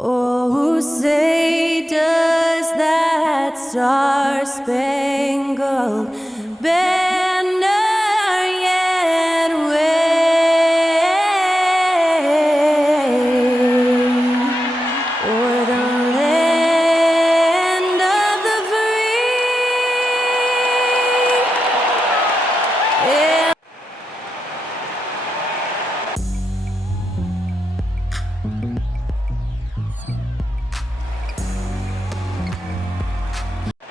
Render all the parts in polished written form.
Oh, say does that star-spangled banner yet wave o'er the land of the free? Yeah.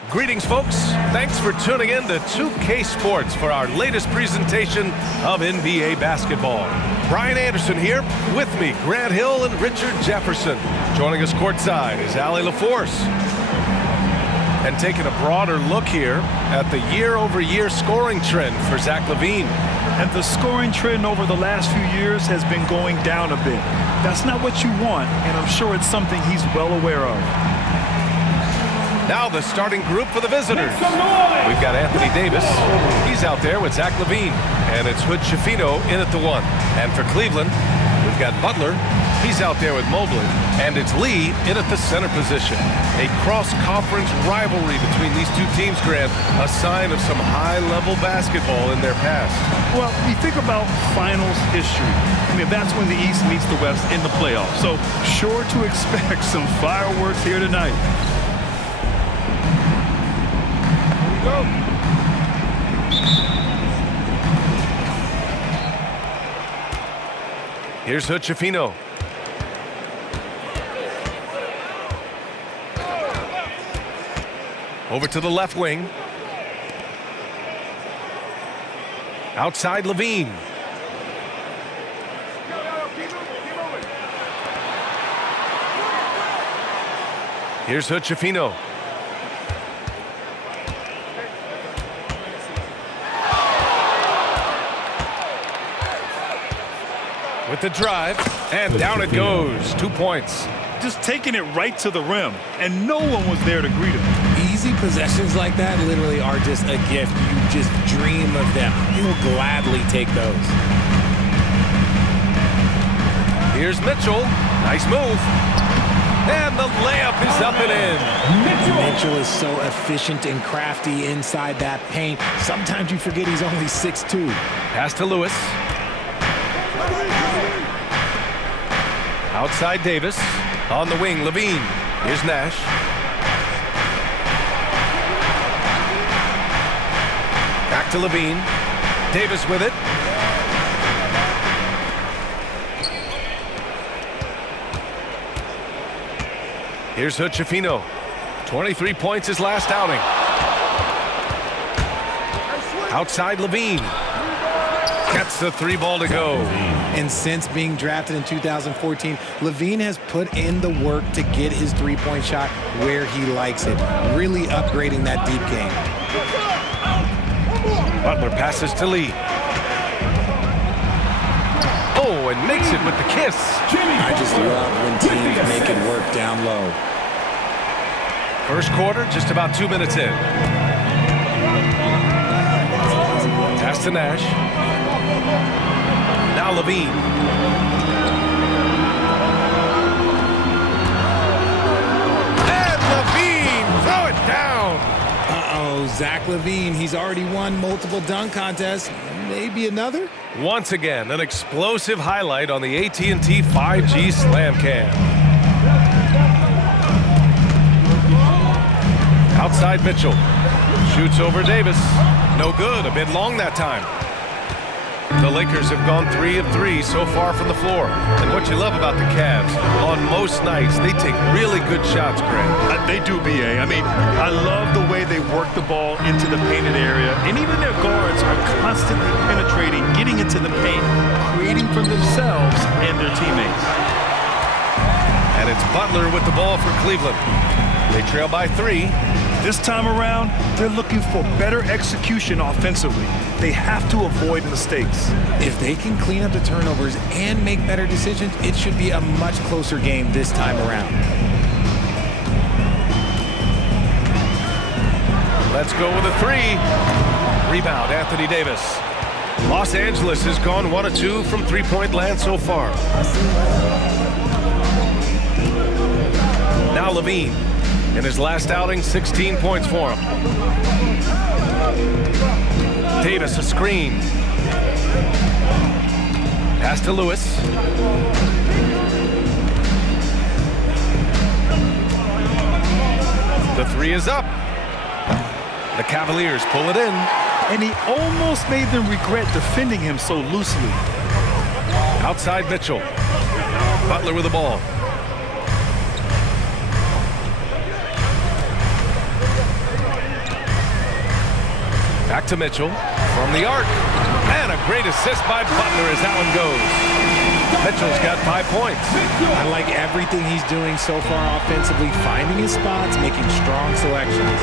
Greetings, folks. Thanks for tuning in to 2K Sports for our latest presentation of NBA basketball. Brian Anderson here. With me, Grant Hill and Richard Jefferson. Joining us courtside is Allie LaForce. And taking a broader look here at the year-over-year scoring trend for Zach LaVine. And the scoring trend over the last few years has been going down a bit. That's not what you want, and I'm sure it's something he's well aware of. Now the starting group for the visitors. We've got Anthony Davis. He's out there with Zach LaVine. And it's Hood Schifino in at the 1. And for Cleveland, we've got Butler. He's out there with Mobley. And it's Lee in at the center position. A cross-conference rivalry between these two teams, Grant, a sign of some high-level basketball in their past. Well, you think about finals history. I mean, that's when the East meets the West in the playoffs. So sure to expect some fireworks here tonight. Go. Here's Hood Schifino. Over to the left wing. Outside LaVine. Here's Hood Schifino. With the drive, and down it goes. 2 points. Just taking it right to the rim, and no one was there to greet him. Easy possessions like that literally are just a gift. You just dream of them. He'll gladly take those. Here's Mitchell. Nice move. And the layup is up and in. Mitchell is so efficient and crafty inside that paint. Sometimes you forget he's only 6'2". Pass to Lewis. Outside Davis. On the wing, LaVine. Here's Nash. Back to LaVine. Davis with it. Here's Hood Schifino. 23 points his last outing. Outside LaVine. Gets the 3 ball to go. And since being drafted in 2014, LaVine has put in the work to get his three-point shot where he likes it, really upgrading that deep game. Butler passes to Lee. Oh, and makes it with the kiss. I just love when teams make it work down low. First quarter, just about 2 minutes in. Pass to Nash. Now LaVine. And LaVine, throw it down. Uh-oh, Zach LaVine, he's already won multiple dunk contests. Maybe another? Once again, an explosive highlight on the AT&T 5G Slam Cam. Outside Mitchell. Shoots over Davis. No good, a bit long that time. The Lakers have gone 3 of 3 so far from the floor. And what you love about the Cavs, on most nights, they take really good shots, Grant. They do, B.A. I mean, I love the way they work the ball into the painted area. And even their guards are constantly penetrating, getting into the paint, creating for themselves and their teammates. And it's Butler with the ball for Cleveland. They trail by 3. This time around, they're looking for better execution offensively. They have to avoid mistakes. If they can clean up the turnovers and make better decisions, it should be a much closer game this time around. Let's go with a 3. Rebound, Anthony Davis. Los Angeles has gone 1 of 2 from three-point land so far. Levine. In his last outing, 16 points for him. Davis, a screen. Pass to Lewis. The three is up. The Cavaliers pull it in. And he almost made them regret defending him so loosely. Outside Mitchell. Butler with the ball. Back to Mitchell from the arc. And a great assist by Butler as that one goes. Mitchell's got 5 points. I like everything he's doing so far offensively, finding his spots, making strong selections.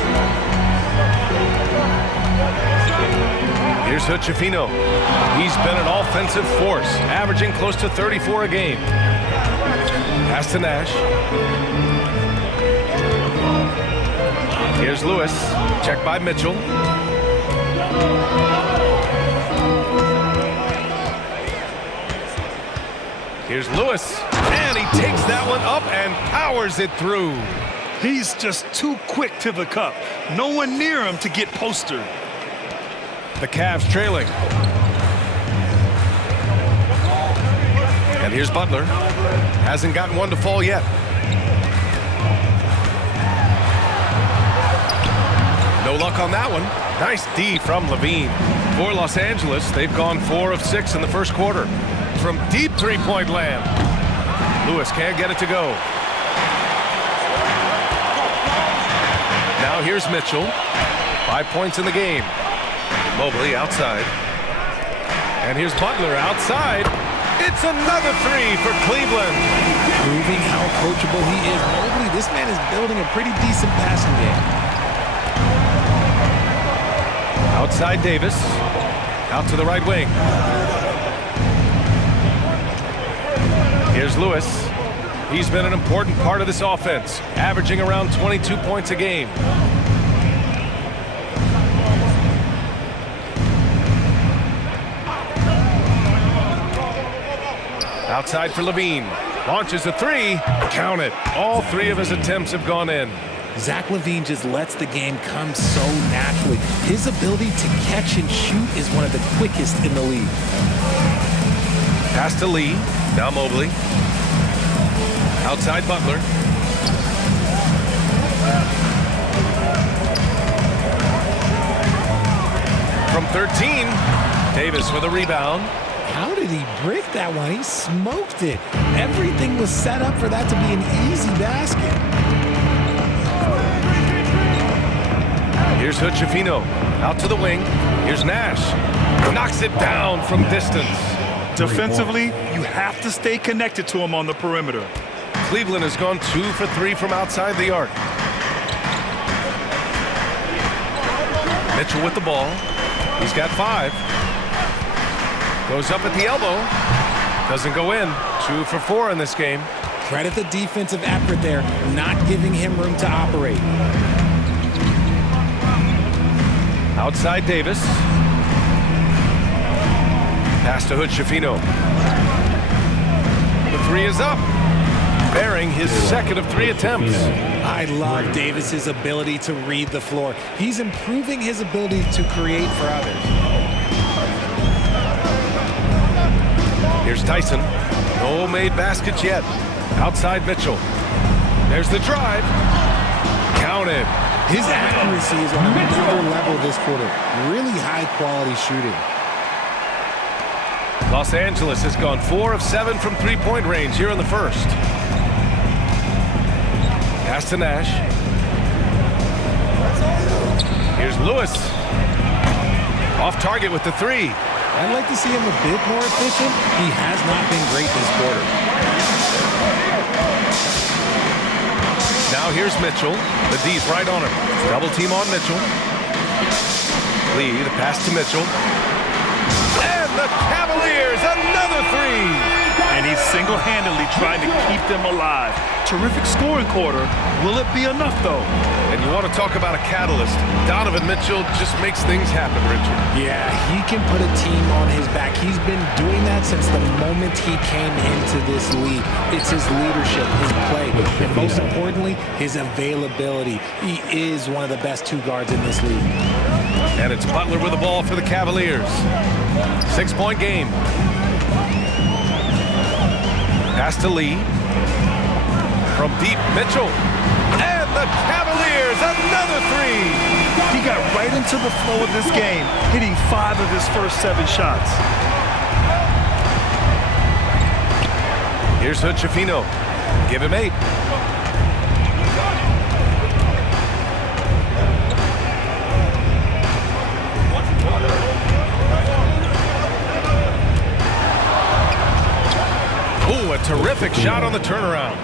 Here's Hood-Schifino. He's been an offensive force, averaging close to 34 a game. Pass to Nash. Here's Lewis. Checked by Mitchell. Here's Lewis. And he takes that one up and powers it through. He's just too quick to the cup. No one near him to get postered. The Cavs trailing. And here's Butler. Hasn't gotten one to fall yet. No luck on that one. Nice D from Levine. For Los Angeles, they've gone 4 of 6 in the first quarter. From deep three-point land. Lewis can't get it to go. Now here's Mitchell. 5 points in the game. Mobley outside. And here's Butler outside. It's another three for Cleveland. Proving how coachable he is. Mobley, this man is building a pretty decent passing game. Outside Davis. Out to the right wing. Here's Lewis. He's been an important part of this offense, averaging around 22 points a game. Outside for Levine. Launches a three. Count it. All 3 of his attempts have gone in. Zach LaVine just lets the game come so naturally. His ability to catch and shoot is one of the quickest in the league. Pass to Lee. Now Mobley. Outside Butler. From 13, Davis with a rebound. How did he break that one? He smoked it. Everything was set up for that to be an easy basket. Here's Hood-Schifino. Out to the wing. Here's Nash. Knocks it down from distance. Defensively, you have to stay connected to him on the perimeter. Cleveland has gone 2 for 3 from outside the arc. Mitchell with the ball. He's got 5. Goes up at the elbow. Doesn't go in. 2 for 4 in this game. Credit the defensive effort there, not giving him room to operate. Outside Davis. Pass to Hood-Schifino. The 3 is up. Bearing his second of 3 attempts. I love Davis's ability to read the floor. He's improving his ability to create for others. Here's Tyson. No made baskets yet. Outside Mitchell. There's the drive. Counted. His accuracy is on another level this quarter. Really high quality shooting. Los Angeles has gone 4 of 7 from three-point range here in the first. Pass to Nash. Here's Lewis. Off target with the 3. I'd like to see him a bit more efficient. He has not been great this quarter. Now here's Mitchell. The D's right on him. Double team on Mitchell. Lee, the pass to Mitchell. And the Cavaliers, another 3. And and he's single-handedly trying to keep them alive. Terrific scoring quarter. Will it be enough, though? And you want to talk about a catalyst. Donovan Mitchell just makes things happen, Richard. Yeah, he can put a team on his back. He's been doing that since the moment he came into this league. It's his leadership, his play, and most importantly, his availability. He is one of the best two guards in this league. And it's Butler with the ball for the Cavaliers. 6-point game. Pass to Lee. From deep, Mitchell. And the Cavaliers, another three. He got right into the flow of this game, hitting 5 of his first 7 shots. Here's Hood-Schifino. Give him 8. Ooh, a terrific shot on the turnaround.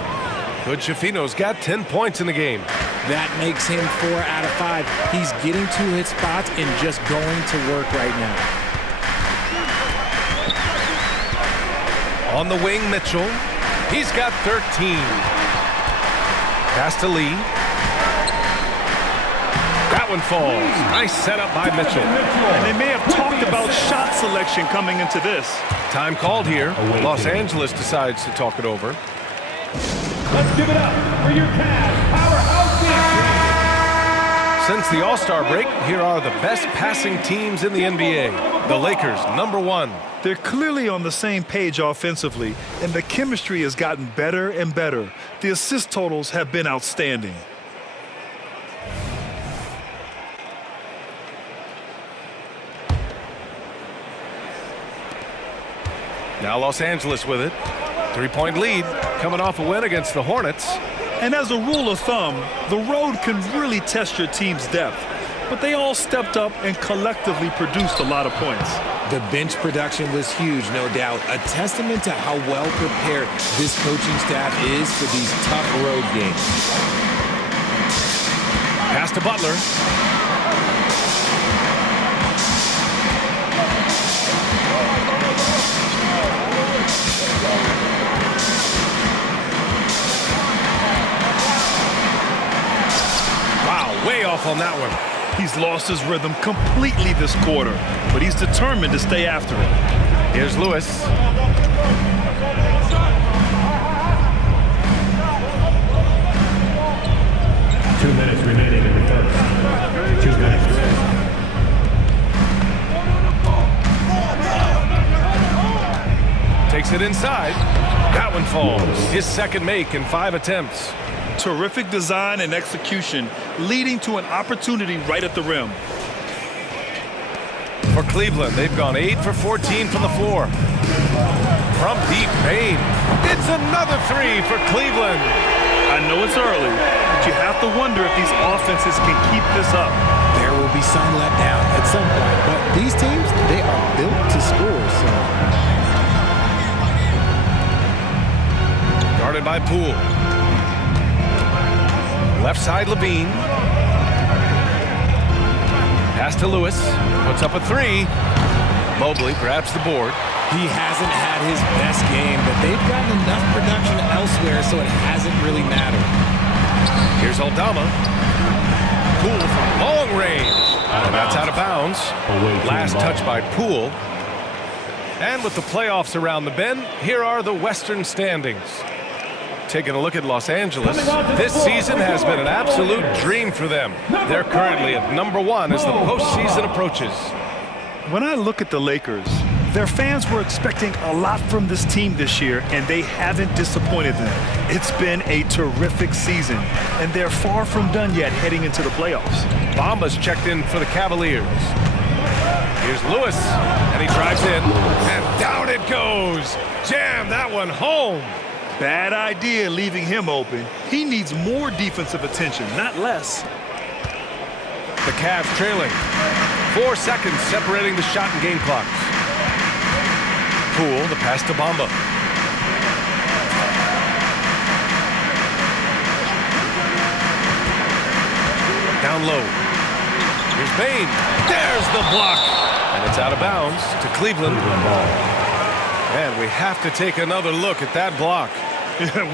Hood-Schifino's got 10 points in the game. That makes him 4 out of 5. He's getting to his spots and just going to work right now. On the wing, Mitchell. He's got 13. Pass to Lee. That one falls. Nice setup by Mitchell. And they may have talked about shot selection coming into this. Time called here. Los Angeles decides to talk it over. Let's give it up for your Cavs powerhouse team. Since the All-Star break, here are the best passing teams in the NBA. The Lakers, number 1. They're clearly on the same page offensively, and the chemistry has gotten better and better. The assist totals have been outstanding. Now Los Angeles with it. 3-point lead, coming off a win against the Hornets. And as a rule of thumb, the road can really test your team's depth. But they all stepped up and collectively produced a lot of points. The bench production was huge, no doubt. A testament to how well prepared this coaching staff is for these tough road games. Pass to Butler. Way off on that one. He's lost his rhythm completely this quarter, but he's determined to stay after it. Here's Lewis. 2 minutes remaining in the first. 2 minutes. Takes it inside. That one falls. His second make in 5 attempts. Terrific design and execution, leading to an opportunity right at the rim. For Cleveland, they've gone 8 for 14 from the floor. From deep, Payne. It's another 3 for Cleveland. I know it's early, but you have to wonder if these offenses can keep this up. There will be some let down at some point, but these teams, they are built to score. So. Guarded by Poole. Left side, Levine. Pass to Lewis. Puts up a 3. Mobley grabs the board. He hasn't had his best game, but they've gotten enough production elsewhere, so it hasn't really mattered. Here's Aldama. Poole from long range. And that's out of bounds. Last touch by Poole. And with the playoffs around the bend, here are the Western standings. Taking a look at Los Angeles, this season has been an absolute dream for them. They're currently at number 1 as the postseason approaches. When I look at the Lakers, their fans were expecting a lot from this team this year, and they haven't disappointed them. It's been a terrific season, and they're far from done yet heading into the playoffs. Bamba's checked in for the Cavaliers. Here's Lewis, and he drives in, and down it goes. Jam that one home. Bad idea leaving him open. He needs more defensive attention, not less. The Cavs trailing. 4 seconds separating the shot and game clocks. Poole, the pass to Bamba. Down low. Here's Payne. There's the block. And it's out of bounds to Cleveland. And we have to take another look at that block.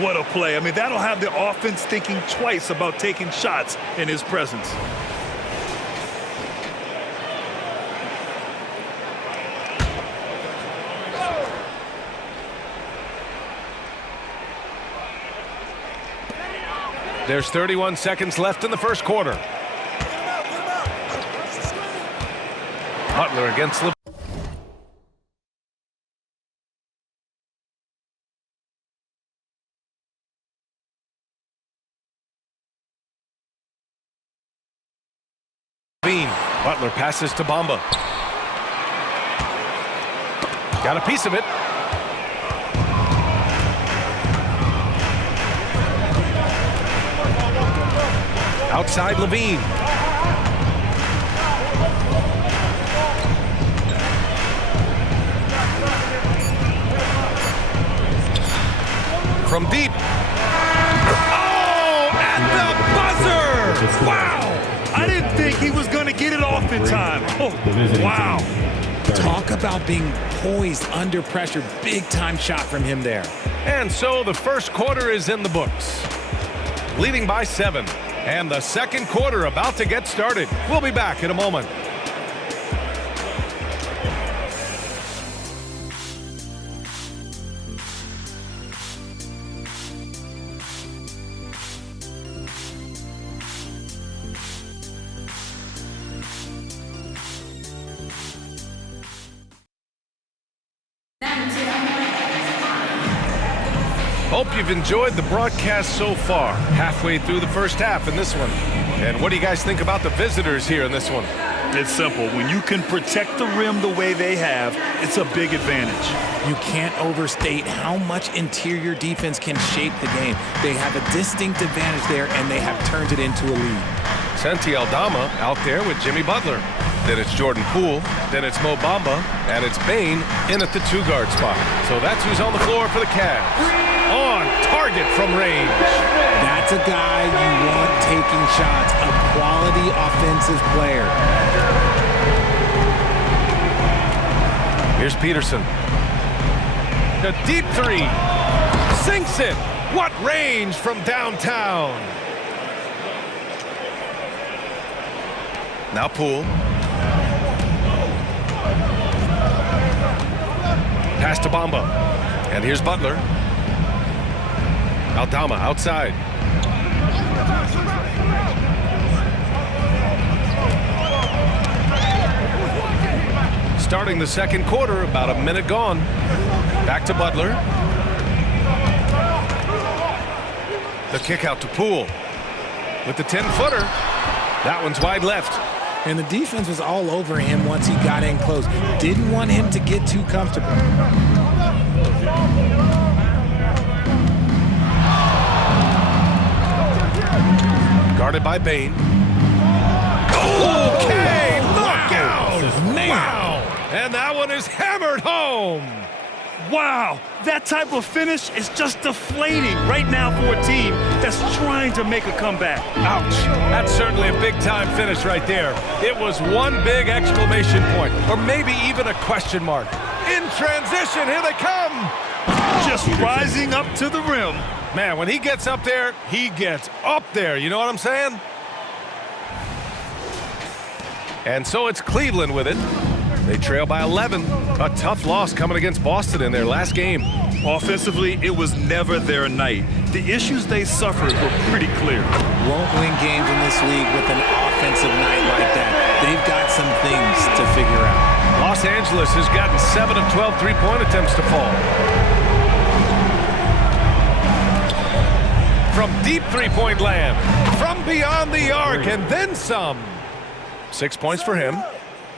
What a play. I mean, that'll have the offense thinking twice about taking shots in his presence. There's 31 seconds left in the first quarter. Butler against LeVine. Butler passes to Bamba. Got a piece of it. Outside LaVine. From deep. Oh, at the buzzer! Wow! I didn't think he was going to get it off in time. Oh, wow. Talk about being poised under pressure. Big time shot from him there. And so the first quarter is in the books. Leading by 7. And the second quarter about to get started. We'll be back in a moment. Hope you've enjoyed the broadcast so far. Halfway through the first half in this one. And what do you guys think about the visitors here in this one? It's simple. When you can protect the rim the way they have, it's a big advantage. You can't overstate how much interior defense can shape the game. They have a distinct advantage there, and they have turned it into a lead. Santi Aldama out there with Jimmy Butler. Then it's Jordan Poole. Then it's Mo Bamba. And it's Bane in at the 2-guard spot. So that's who's on the floor for the Cavs. On target from range. That's a guy you want taking shots, a quality offensive player. Here's Peterson. A deep 3. Sinks it. What range from downtown. Now Poole. Pass to Bamba. And here's Butler. Aldama outside. Starting the second quarter, about a minute gone. Back to Butler. The kick out to Poole. With the 10-footer. That one's wide left. And the defense was all over him once he got in close. Didn't want him to get too comfortable. Guarded by Bane. Okay, look out! Wow! And that one is hammered home. Wow, that type of finish is just deflating right now for a team that's trying to make a comeback. Ouch. That's certainly a big-time finish right there. It was one big exclamation point, or maybe even a question mark. In transition, here they come. Just rising up to the rim. Man, when he gets up there, he gets up there. You know what I'm saying? And so it's Cleveland with it. They trail by 11. A tough loss coming against Boston in their last game. Offensively, it was never their night. The issues they suffered were pretty clear. Won't win games in this league with an offensive night like that. They've got some things to figure out. Los Angeles has gotten 7 of 12 three-point attempts to fall. From deep three-point land, from beyond the arc, and then some. 6 points for him.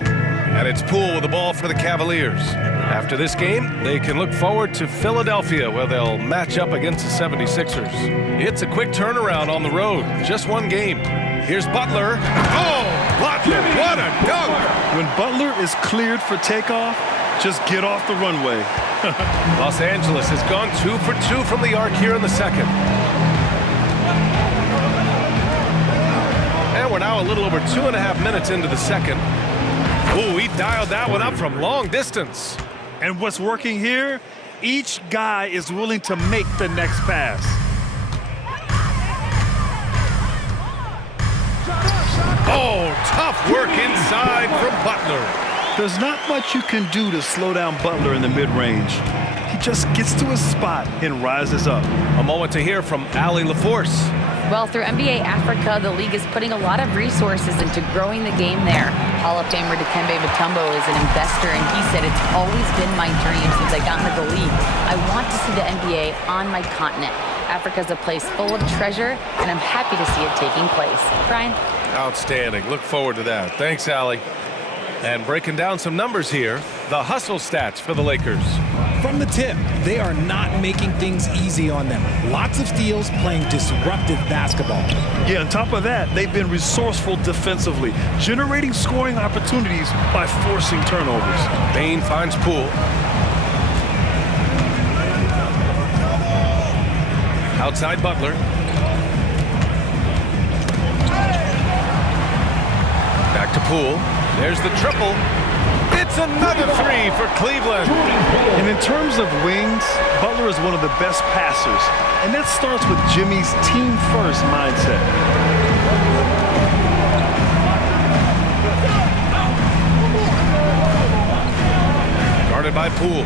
And it's Poole with the ball for the Cavaliers. After this game, they can look forward to Philadelphia, where they'll match up against the 76ers. It's a quick turnaround on the road. Just one game. Here's Butler. Oh, Butler, what a dunk! When Butler is cleared for takeoff, just get off the runway. Los Angeles has gone 2 for 2 from the arc here in the second. And we're now a little over 2.5 minutes into the second. Ooh, he dialed that one up from long distance. And what's working here? Each guy is willing to make the next pass. Oh, tough work inside from Butler. There's not much you can do to slow down Butler in the mid-range. He just gets to his spot and rises up. A moment to hear from Allie LaForce. Well, through NBA Africa, the league is putting a lot of resources into growing the game there. Hall of Famer Dikembe Mutombo is an investor, and he said, "It's always been my dream since I got into the league. I want to see the NBA on my continent. Africa's a place full of treasure, and I'm happy to see it taking place." Brian? Outstanding. Look forward to that. Thanks, Allie. And breaking down some numbers here, the hustle stats for the Lakers. From the tip, they are not making things easy on them. Lots of steals, playing disruptive basketball. Yeah, on top of that, they've been resourceful defensively, generating scoring opportunities by forcing turnovers. Bane finds Poole. Outside Butler. Back to Poole. There's the triple. It's another three for Cleveland. And in terms of wings, Butler is one of the best passers. And that starts with Jimmy's team-first mindset. Guarded by Poole.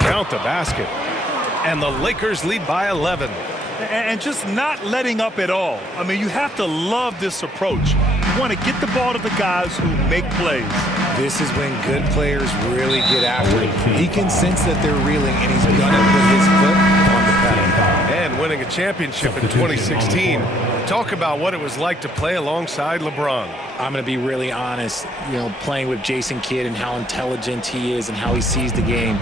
Count the basket. And the Lakers lead by 11. And just not letting up at all. I mean, you have to love this approach. You want to get the ball to the guys who make plays. This is when good players really get after it. He can sense that they're reeling, and he's going to put his foot on the pedal. And winning a championship in 2016. Talk about what it was like to play alongside LeBron. I'm going to be really honest, playing with Jason Kidd and how intelligent he is and how he sees the game.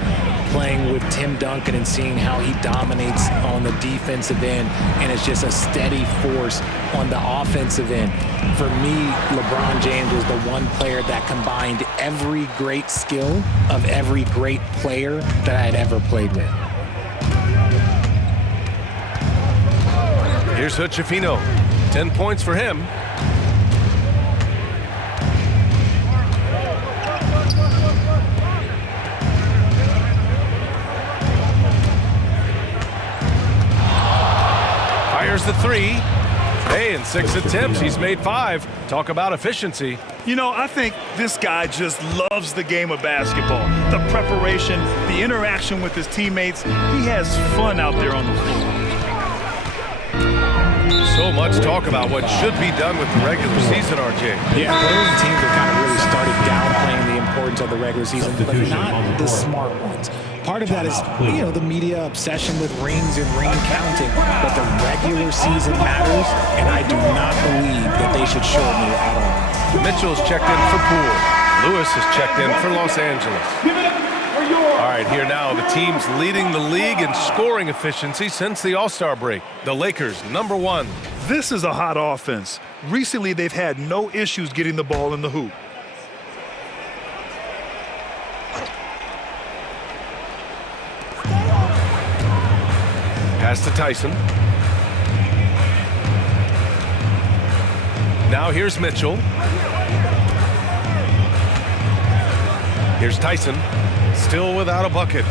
Playing with Tim Duncan and seeing how he dominates on the defensive end and is just a steady force on the offensive end. For me, LeBron James was the one player that combined every great skill of every great player that I had ever played with. Here's Hood-Schifino. 10 points for him. Fires the three. Hey, in 6 attempts, he's made 5. Talk about efficiency. I think this guy just loves the game of basketball. The preparation, the interaction with his teammates. He has fun out there on the floor. So much talk about what should be done with the regular season, RJ. Yeah, opposing teams have kind of really started downplaying the importance of the regular season, but not the smart ones. Part of that is, the media obsession with rings and ring counting, but the regular season matters, and I do not believe that they should shorten it at all. Mitchell's checked in for Poole. Lewis is checked in for Los Angeles. All right, here now, the teams leading the league in scoring efficiency since the All-Star break. The Lakers, number 1. This is a hot offense. Recently, they've had no issues getting the ball in the hoop. Pass to Tyson. Now here's Mitchell. Here's Tyson. Still without a bucket.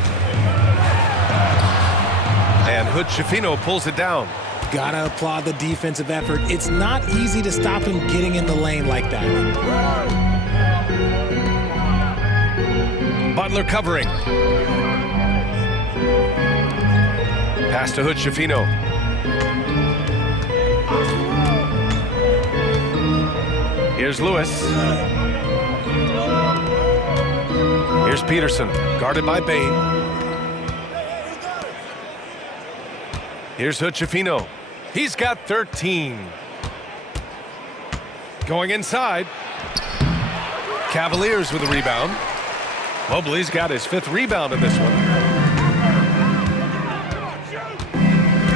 And Hood-Schifino pulls it down. Gotta applaud the defensive effort. It's not easy to stop him getting in the lane like that. Butler covering. Pass to Hood-Schifino. Here's Lewis. Here's Peterson, guarded by Bane. Here's Hood-Schifino. He's got 13. Going inside. Cavaliers with a rebound. Mobley's got his 5th rebound in this one.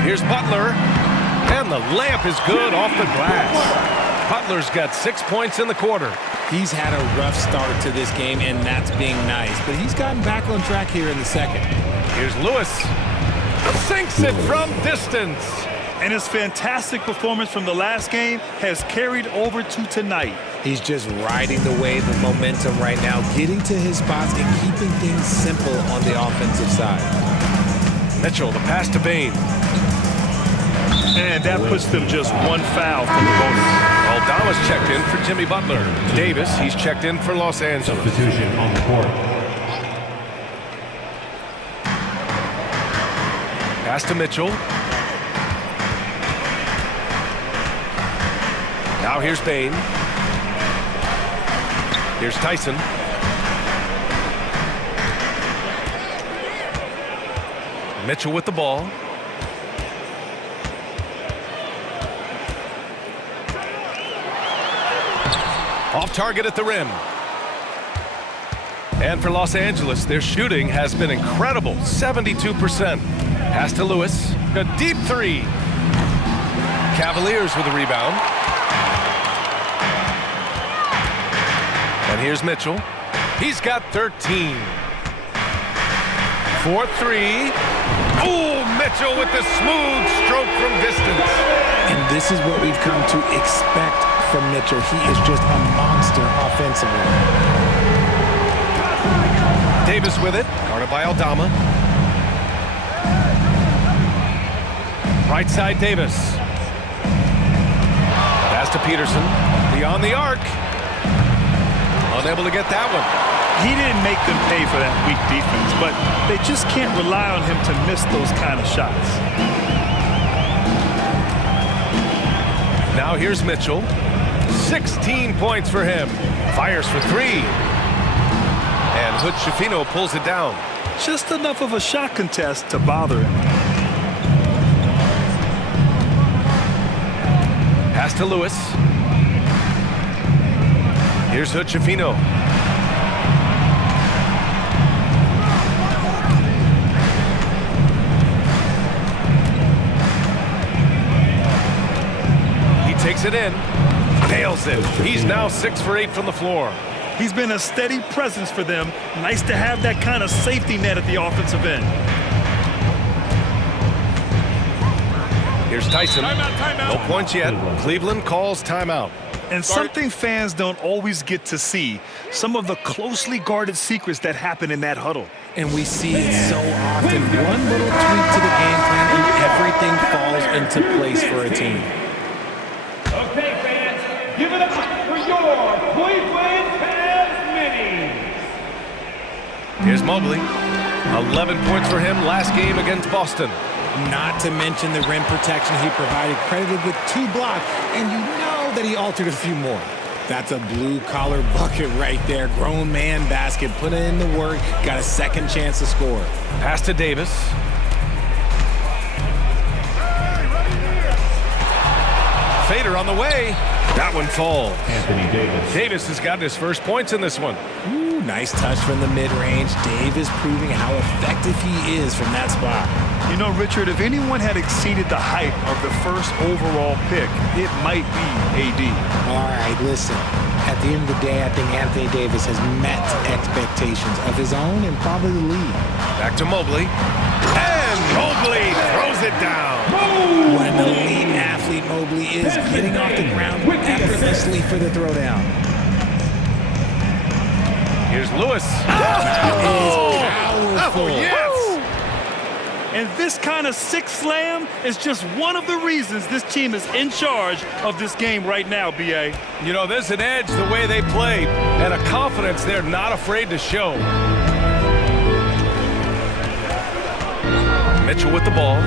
Here's Butler. And the layup is good off the glass. Butler's got 6 points in the quarter. He's had a rough start to this game, and that's being nice. But he's gotten back on track here in the second. Here's Lewis. Sinks it from distance. And his fantastic performance from the last game has carried over to tonight. He's just riding the wave of momentum right now, getting to his spots and keeping things simple on the offensive side. Mitchell, the pass to Bane. And that puts them just one foul from the bonus. Aldama's checked in for Jimmy Butler. Davis, he's checked in for Los Angeles. Substitution on the court. Pass to Mitchell. Now here's Bane. Here's Tyson. Mitchell with the ball. Off target at the rim. And for Los Angeles, their shooting has been incredible, 72%. Pass to Lewis, a deep three. Cavaliers with a rebound. And here's Mitchell. He's got 13. 4-3. Oh, Mitchell with the smooth stroke from distance. And this is what we've come to expect from Mitchell. He is just a monster offensively. Davis with it, guarded by Aldama. Right side, Davis. Pass to Peterson. Beyond the arc. Unable to get that one. He didn't make them pay for that weak defense, but they just can't rely on him to miss those kind of shots. Now here's Mitchell. 16 points for him. Fires for three. And Hood Schifino pulls it down. Just enough of a shot contest to bother him. Pass to Lewis. Here's Hood Schifino. He takes it in. Nails it. He's now 6 for 8 from the floor. He's been a steady presence for them. Nice to have that kind of safety net at the offensive end. Here's Tyson. Timeout. No points yet. Cleveland calls timeout. And something fans don't always get to see, some of the closely guarded secrets that happen in that huddle. And we see it so often. One little tweak to the game plan and everything falls into place for a team. Okay, fans, give it up for your Cleveland Cavs. Here's Mobley. 11 points for him last game against Boston. Not to mention the rim protection he provided, credited with 2 blocks, and you know that he altered a few more. That's a blue-collar bucket right there. Grown man basket. Put in the work. Got a second chance to score. Pass to Davis. Fader on the way. That one falls. Anthony Davis. Davis has gotten his first points in this one. Ooh, nice touch from the mid-range. Davis proving how effective he is from that spot. You know, Richard, if anyone had exceeded the hype of the first overall pick, it might be AD. All right, listen. At the end of the day, I think Anthony Davis has met expectations of his own and probably the league. Back to Mobley. And Mobley throws it down. What an elite athlete Mobley is, getting off the ground effortlessly for the throwdown. Here's Lewis. Powerful. Yes! And this kind of sick slam is just one of the reasons this team is in charge of this game right now, B.A. You know, there's an edge the way they played and a confidence they're not afraid to show. Mitchell with the ball.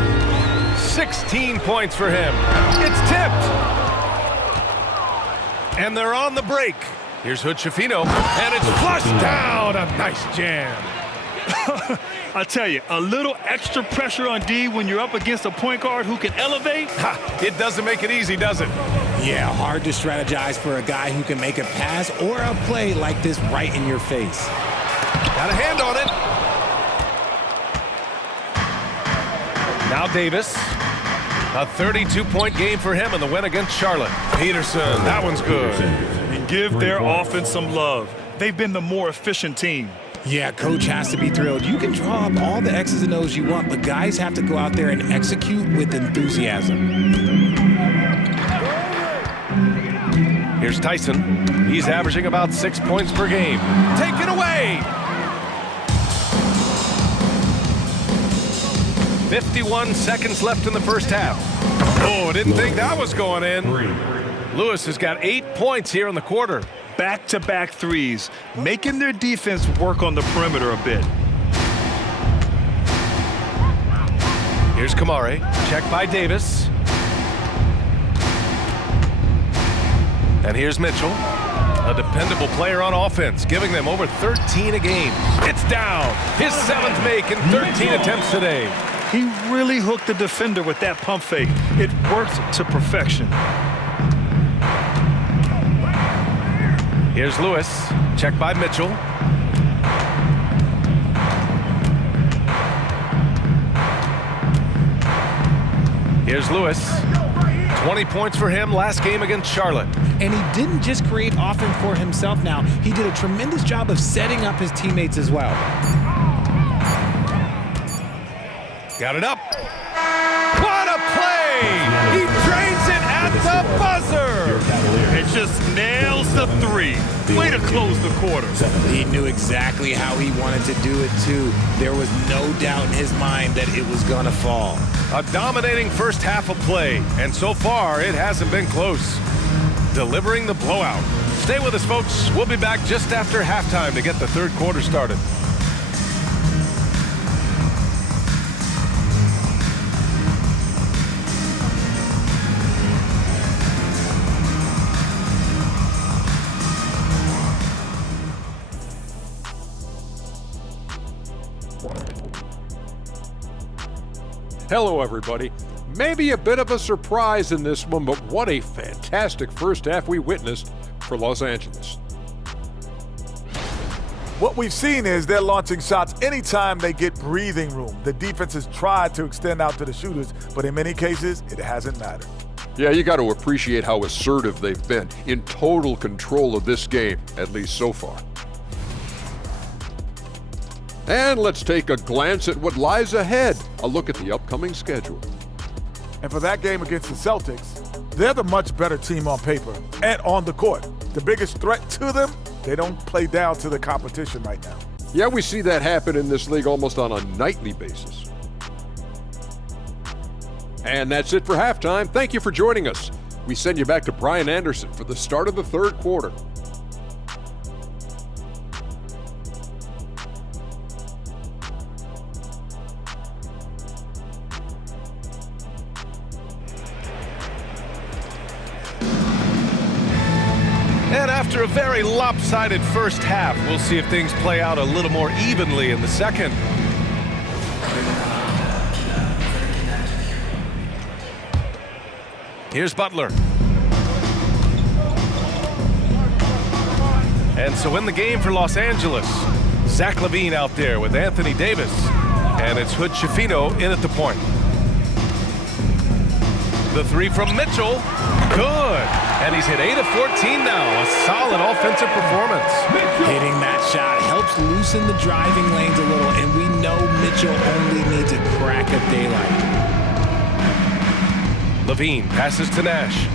16 points for him. It's tipped. And they're on the break. Here's Hood Schifino, and it's flushed down. A nice jam. I tell you, a little extra pressure on D when you're up against a point guard who can elevate. Ha, it doesn't make it easy, does it? Yeah, hard to strategize for a guy who can make a pass or a play like this right in your face. Got a hand on it. Now Davis. A 32-point game for him in the win against Charlotte. Peterson, that one's good. And give their offense some love. They've been the more efficient team. Yeah, coach has to be thrilled. You can draw up all the X's and O's you want, but guys have to go out there and execute with enthusiasm. Here's Tyson. He's averaging about 6 points per game. Take it away! 51 seconds left in the first half. Oh, I didn't think that was going in. Lewis has got 8 points here in the quarter. Back-to-back threes, making their defense work on the perimeter a bit. Here's Kamare. Check by Davis. And here's Mitchell, a dependable player on offense, giving them over 13 a game. It's down. His 7th make in 13 attempts today. He really hooked the defender with that pump fake. It worked to perfection. Here's Lewis. Check by Mitchell. Here's Lewis. 20 points for him last game against Charlotte. And he didn't just create offense for himself now. He did a tremendous job of setting up his teammates as well. Got it up. What a play! He drains it at the buzzer! It just nails the three. Way to close the quarter. He knew exactly how he wanted to do it, too. There was no doubt in his mind that it was going to fall. A dominating first half of play, and so far it hasn't been close. Delivering the blowout. Stay with us, folks. We'll be back just after halftime to get the third quarter started. Hello, everybody. Maybe a bit of a surprise in this one, but what a fantastic first half we witnessed for Los Angeles. What we've seen is they're launching shots anytime they get breathing room. The defense has tried to extend out to the shooters, but in many cases, it hasn't mattered. Yeah, you got to appreciate how assertive they've been, in total control of this game, at least so far. And let's take a glance at what lies ahead. A look at the upcoming schedule. And for that game against the Celtics, they're the much better team on paper and on the court. The biggest threat to them, they don't play down to the competition right now. Yeah, we see that happen in this league almost on a nightly basis. And that's it for halftime. Thank you for joining us. We send you back to Brian Anderson for the start of the third quarter. And after a very lopsided first half, we'll see if things play out a little more evenly in the second. Here's Butler. And so in the game for Los Angeles, Zach LaVine out there with Anthony Davis. And it's Hood Schifino in at the point. The three from Mitchell, good. And he's hit 8 of 14 now, a solid offensive performance. Hitting that shot helps loosen the driving lanes a little, and we know Mitchell only needs a crack of daylight. LaVine passes to Nash.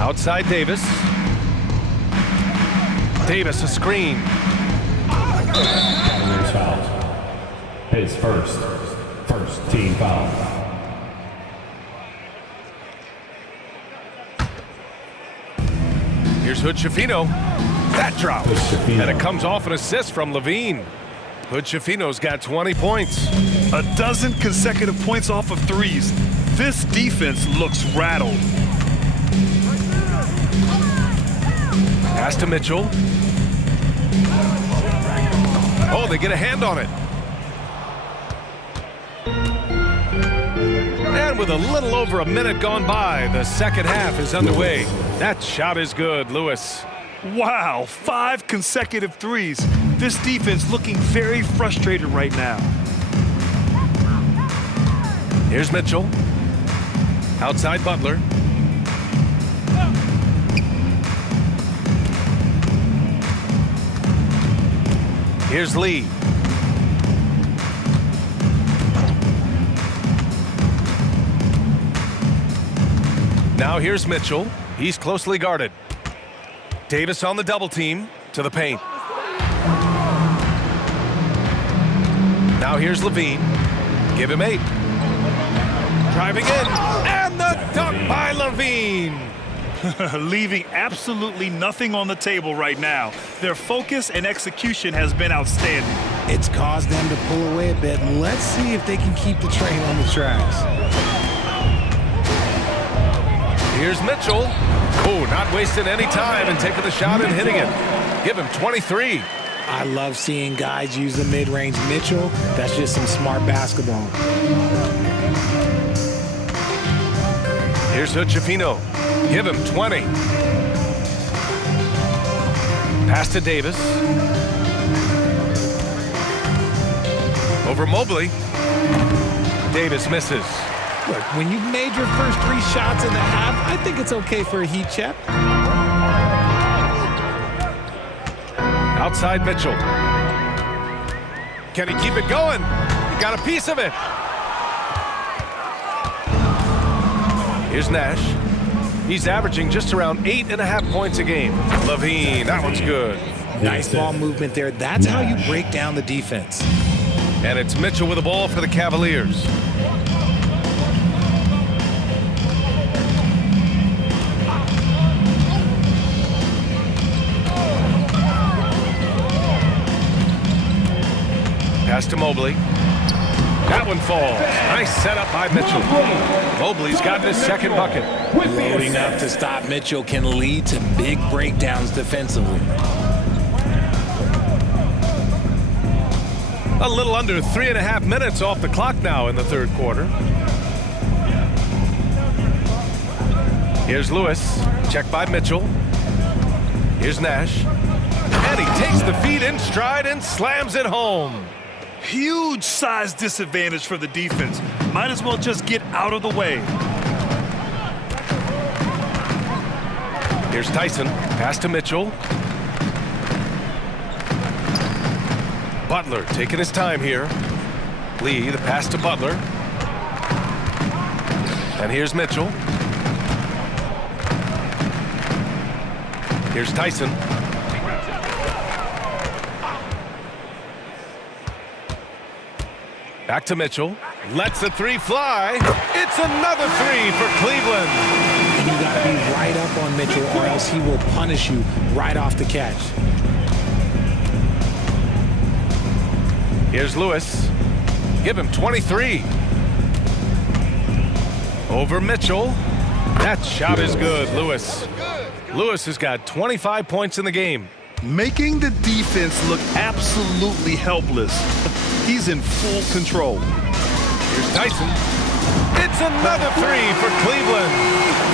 Outside Davis. Davis a screen. Cavaliers foul. His first team foul. Here's Hood Schifino. That drops. And it comes off an assist from LaVine. Hood Schifino's got 20 points. A dozen consecutive points off of threes. This defense looks rattled. Pass to Mitchell. Oh, they get a hand on it. And with a little over a minute gone by, the second half is underway. That shot is good, Lewis. Wow, 5 consecutive threes. This defense looking very frustrated right now. Here's Mitchell. Outside Butler. Here's Lee. Now here's Mitchell. He's closely guarded. Davis on the double team to the paint. Now here's Levine. Give him 8. Driving in. And the dunk by Levine. Leaving absolutely nothing on the table right now. Their focus and execution has been outstanding. It's caused them to pull away a bit. Let's see if they can keep the train on the tracks. Here's Mitchell. Oh, not wasting any time and taking the shot and hitting it. Give him 23. I love seeing guys use the mid-range. Mitchell, that's just some smart basketball. Here's Hood-Schifino. Give him 20. Pass to Davis. Over Mobley. Davis misses. Look, when you've made your first 3 shots in the half, I think it's okay for a heat check. Outside Mitchell. Can he keep it going? He got a piece of it. Here's Nash. He's averaging just around 8.5 points a game. Levine, that one's good. Nice ball movement there. That's how you break down the defense. And it's Mitchell with the ball for the Cavaliers. Pass to Mobley. That one falls. Nice setup by Mitchell. Mobley's gotten his second bucket. Loading up to stop Mitchell can lead to big breakdowns defensively. A little under 3.5 minutes off the clock now in the third quarter. Here's Lewis. Check by Mitchell. Here's Nash. And he takes the feed in stride and slams it home. Huge size disadvantage for the defense. Might as well just get out of the way. Here's Tyson. Pass to Mitchell. Butler taking his time here. Lee, the pass to Butler. And here's Mitchell. Here's Tyson. Back to Mitchell. Lets the 3 fly. It's another 3 for Cleveland. And you got to be right up on Mitchell or else he will punish you right off the catch. Here's Lewis. Give him 23. Over Mitchell. That shot is good, Lewis. Lewis has got 25 points in the game. Making the defense look absolutely helpless. He's in full control. Here's Tyson. It's another 3 for Cleveland.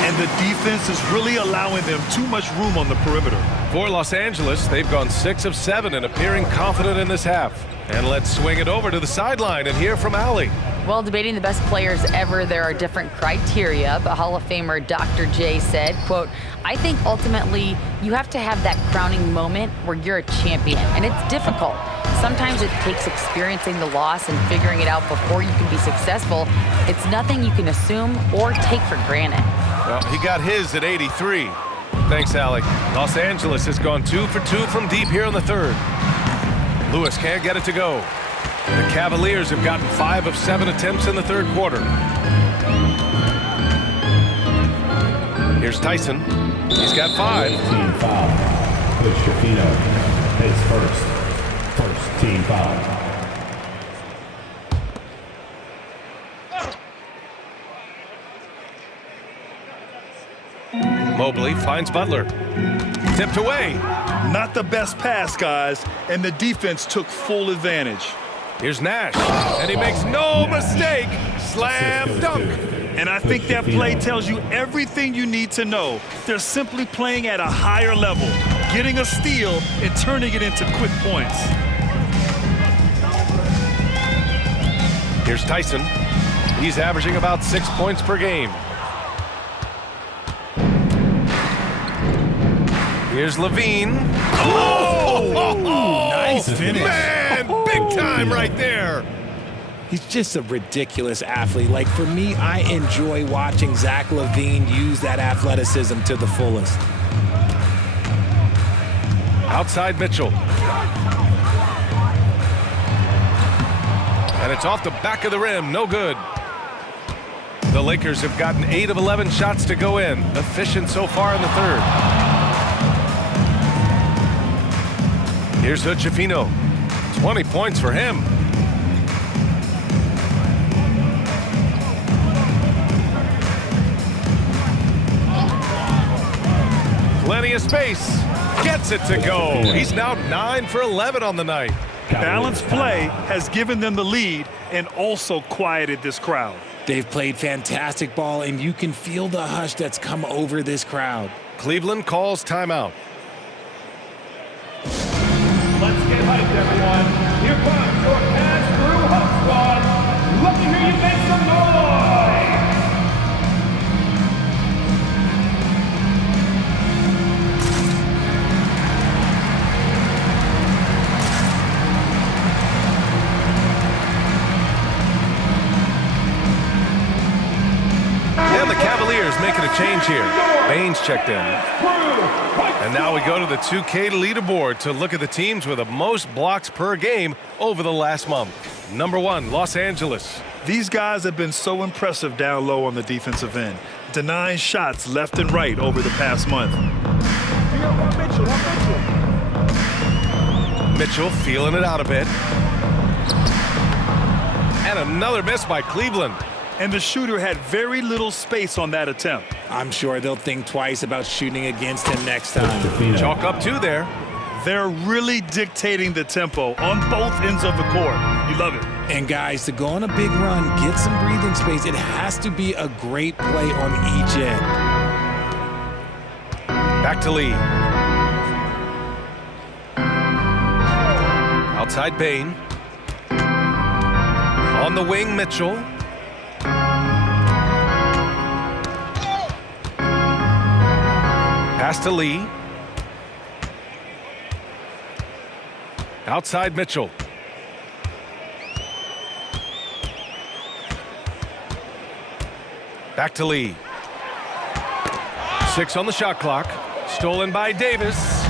And the defense is really allowing them too much room on the perimeter. For Los Angeles, they've gone 6 of 7 and appearing confident in this half. And let's swing it over to the sideline and hear from Allie. Well, debating the best players ever, there are different criteria, but Hall of Famer Dr. J said, quote, I think ultimately you have to have that crowning moment where you're a champion, and it's difficult. Sometimes it takes experiencing the loss and figuring it out before you can be successful. It's nothing you can assume or take for granted. Well, he got his at 83. Thanks, Allie. Los Angeles has gone 2 for 2 from deep here in the third. Lewis can't get it to go. The Cavaliers have gotten 5 of 7 attempts in the third quarter. Here's Tyson. He's got 5. Team foul. Hood-Schifino, his first team foul. Mobley finds Butler. Tipped away. Not the best pass, guys, and the defense took full advantage. Here's Nash, and he makes no mistake. Slam dunk. And I think that play tells you everything you need to know. They're simply playing at a higher level, getting a steal and turning it into quick points. Here's Tyson. He's averaging about 6 points per game. Here's Levine. Nice finish. Man, big time right there. He's just a ridiculous athlete. Like, for me, I enjoy watching Zach LaVine use that athleticism to the fullest. Outside Mitchell. And it's off the back of the rim. No good. The Lakers have gotten 8 of 11 shots to go in. Efficient so far in the third. Here's Hood-Schifino. 20 points for him. Plenty of space. Gets it to go. He's now 9 for 11 on the night. Balanced play has given them the lead and also quieted this crowd. They've played fantastic ball, and you can feel the hush that's come over this crowd. Cleveland calls timeout. Let's get hyped, everyone. Here comes your Cavs Crew Hub Squad. Let me hear you make some noise. And the Cavaliers making a change here. Baines checked in. And now we go to the 2K leaderboard to look at the teams with the most blocks per game over the last month. Number 1, Los Angeles. These guys have been so impressive down low on the defensive end, denying shots left and right over the past month. Mitchell feeling it out a bit. And another miss by Cleveland. And the shooter had very little space on that attempt. I'm sure they'll think twice about shooting against him next time. Chalk up 2 there. They're really dictating the tempo on both ends of the court. You love it. And guys, to go on a big run, get some breathing space, it has to be a great play on each end. Back to Lee. Outside Bane. On the wing, Mitchell. Pass to Lee. Outside Mitchell. Back to Lee. 6 on the shot clock. Stolen by Davis.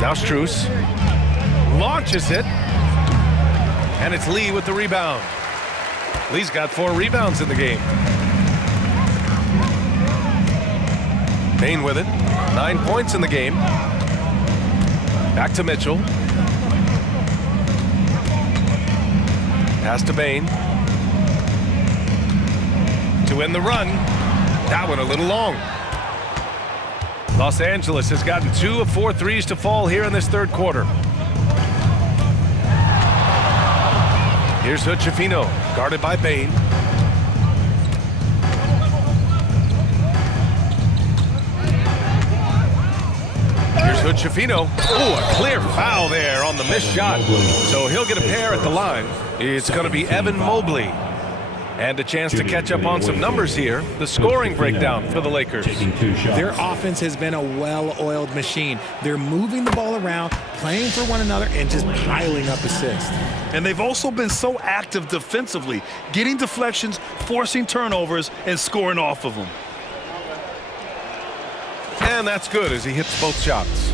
Now Strus. Launches it. And it's Lee with the rebound. Lee's got 4 rebounds in the game. Bane with it. 9 points in the game. Back to Mitchell. Pass to Bane. To win the run. That one a little long. Los Angeles has gotten 2 of 4 threes to fall here in this third quarter. Here's Hood-Schifino, guarded by Bane. Here's Hood-Schifino. Oh, a clear foul there on the missed shot. So he'll get a pair at the line. It's going to be Evan Mobley. And a chance to catch up on some numbers here. The scoring breakdown for the Lakers. Their offense has been a well-oiled machine. They're moving the ball around, playing for one another, and just piling up assists. And they've also been so active defensively, getting deflections, forcing turnovers, and scoring off of them. And that's good as he hits both shots.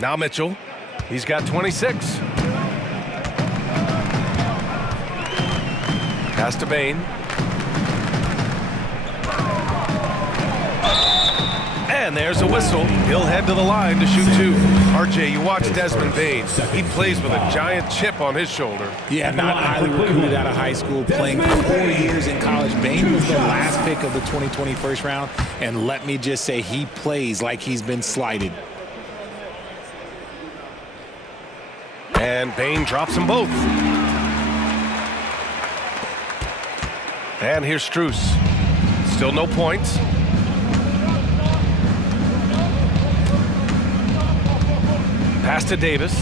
Now Mitchell. He's got 26. Pass to Bane. And there's a whistle. He'll head to the line to shoot 2. RJ, you watch Desmond Bane. He plays with a giant chip on his shoulder. Yeah, not highly recruited out of high school, playing 4 years in college. Bane was the last pick of the 2020 first round, and let me just say he plays like he's been slighted. And Bane drops them both. And here's Strus. Still no points. Pass to Davis.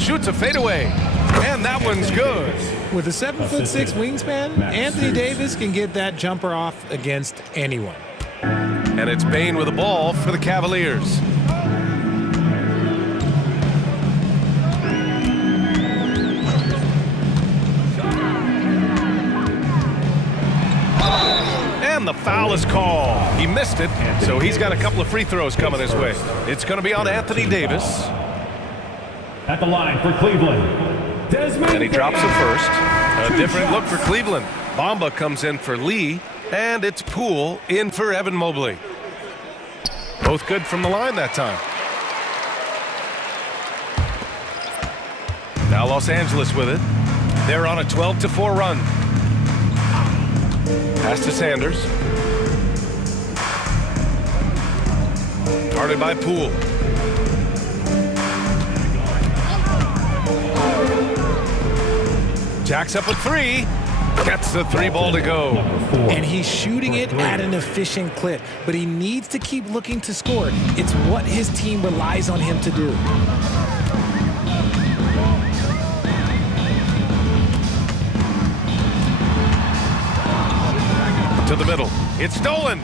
shoots a fadeaway, and that one's good. With a 7'6" wingspan, Anthony Davis can get that jumper off against anyone. And it's Bane with the ball for the Cavaliers. And the foul is called. He missed it, so he's got a couple of free throws coming his way. It's going to be on Anthony Davis. At the line for Cleveland, Desmond. And he drops it first. A different look for Cleveland. Bamba comes in for Lee, and it's Poole in for Evan Mobley. Both good from the line that time. Now Los Angeles with it. They're on a 12-4 run. Pass to Sanders. Guarded by Poole. Jacks up a three. Gets the three ball to go. And he's shooting it at an efficient clip, but he needs to keep looking to score. It's what his team relies on him to do. To the middle. It's stolen.